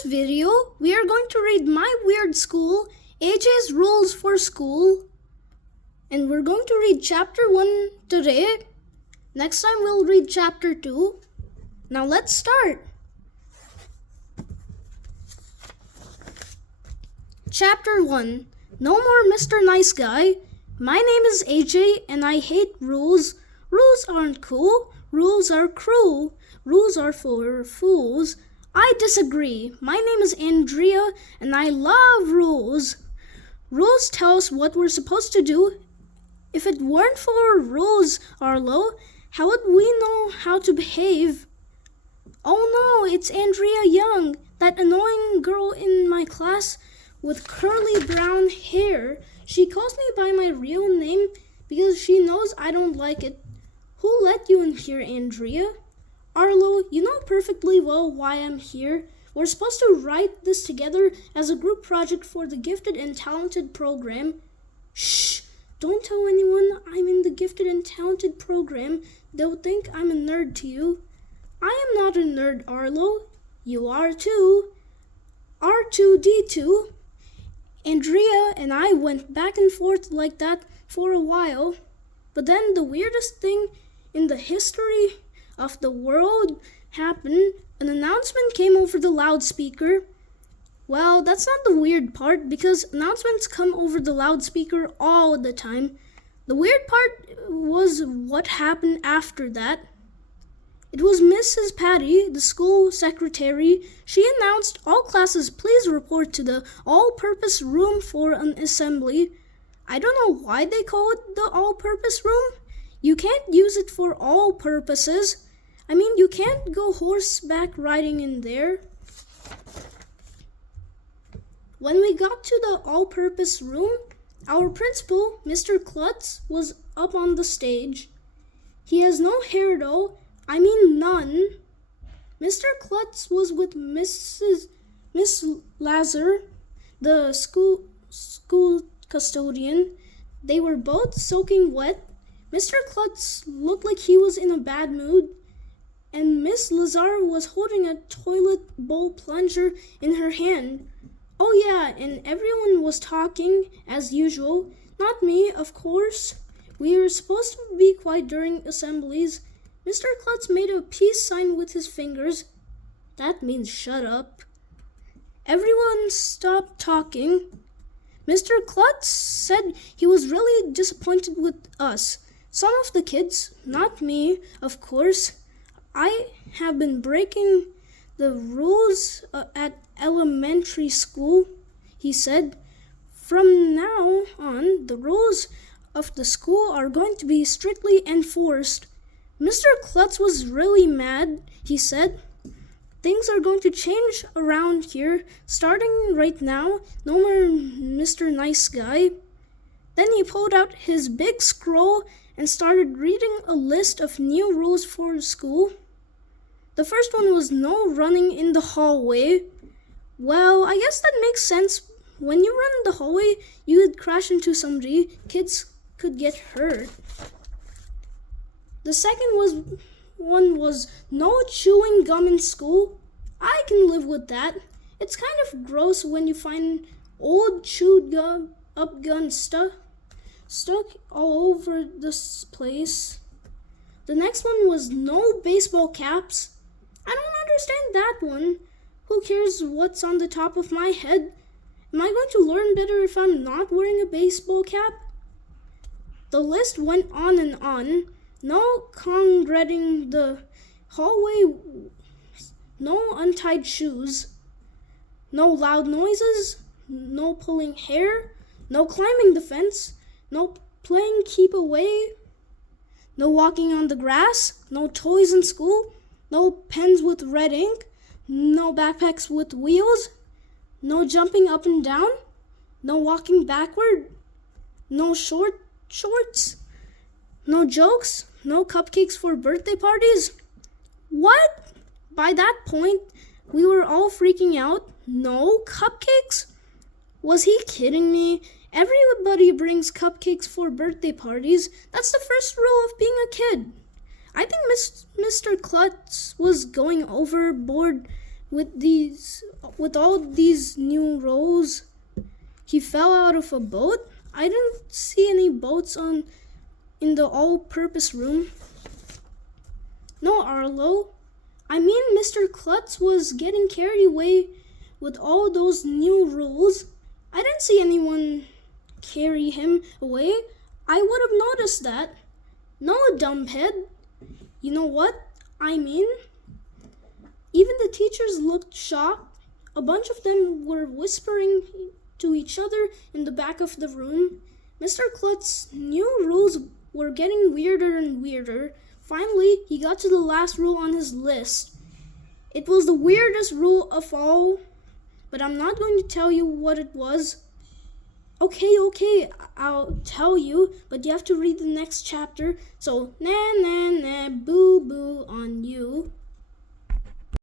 this video, we are going to read My Weird School, AJ's Rules for School. And we're going to read Chapter 1 today. Next time we'll read Chapter 2. Now let's start. Chapter 1. No more Mr. Nice Guy. My name is AJ and I hate rules. Rules aren't cool. Rules are cruel. Rules are for fools. I disagree. My name is Andrea and I love rules. Rules tell us what we're supposed to do. If it weren't for rules, Arlo, how would we know how to behave? Oh no, it's Andrea Young, that annoying girl in my class with curly brown hair. She calls me by my real name because she knows I don't like it. Who let you in here, Andrea? Arlo, you know perfectly well why I'm here. We're supposed to write this together as a group project for the Gifted and Talented program. Shh! Don't tell anyone I'm in the Gifted and Talented program. They'll think I'm a nerd to you. I am not a nerd, Arlo. You are too. R2D2. Andrea and I went back and forth like that for a while. But then the weirdest thing in the history of the world happened. An announcement came over the loudspeaker. Well, that's not the weird part because announcements come over the loudspeaker all the time. The weird part was what happened after that. It was Mrs. Patty, the school secretary. She announced, all classes please report to the all-purpose room for an assembly. I don't know why they call it the all-purpose room. You can't use it for all purposes. I mean, you can't go horseback riding in there. When we got to the all-purpose room, our principal, Mr. Klutz, was up on the stage. He has no hair though, I mean none. Mr. Klutz was with Miss Lazar, the school custodian. They were both soaking wet. Mr. Klutz looked like he was in a bad mood, and Miss Lazar was holding a toilet bowl plunger in her hand. Oh yeah, and everyone was talking, as usual. Not me, of course. We were supposed to be quiet during assemblies. Mr. Klutz made a peace sign with his fingers. That means shut up. Everyone stopped talking. Mr. Klutz said he was really disappointed with us. Some of the kids, not me, of course. I have been breaking the rules at elementary school, he said. From now on, the rules of the school are going to be strictly enforced. Mr. Klutz was really mad, he said. Things are going to change around here, starting right now. No more Mr. Nice Guy. Then he pulled out his big scroll and started reading a list of new rules for school. The first one was no running in the hallway. Well, I guess that makes sense. When you run in the hallway, you would crash into somebody. Kids could get hurt. The second one was no chewing gum in school. I can live with that. It's kind of gross when you find old chewed gum stuck all over this place. The next one was no baseball caps. I don't understand that one. Who cares what's on the top of my head? Am I going to learn better if I'm not wearing a baseball cap? The list went on and on. No congregating the hallway, no untied shoes, no loud noises, no pulling hair, no climbing the fence, no playing keep away, no walking on the grass, no toys in school, no pens with red ink, no backpacks with wheels, no jumping up and down, no walking backward, no shorts, no jokes, no cupcakes for birthday parties. What? By that point, we were all freaking out. No cupcakes? Was he kidding me? Everybody brings cupcakes for birthday parties. That's the first rule of being a kid. I think Mr. Klutz was going overboard with all these new rules, he fell out of a boat. I didn't see any boats in the all-purpose room. No, Arlo. I mean, Mr. Klutz was getting carried away with all those new rules. I didn't see anyone carry him away. I would have noticed that. No, dumbhead. You know what I mean? Even the teachers looked shocked. A bunch of them were whispering to each other in the back of the room. Mr. Klutz's new rules were getting weirder and weirder. Finally, he got to the last rule on his list. It was the weirdest rule of all, but I'm not going to tell you what it was. Okay, I'll tell you, but you have to read the next chapter. So, na na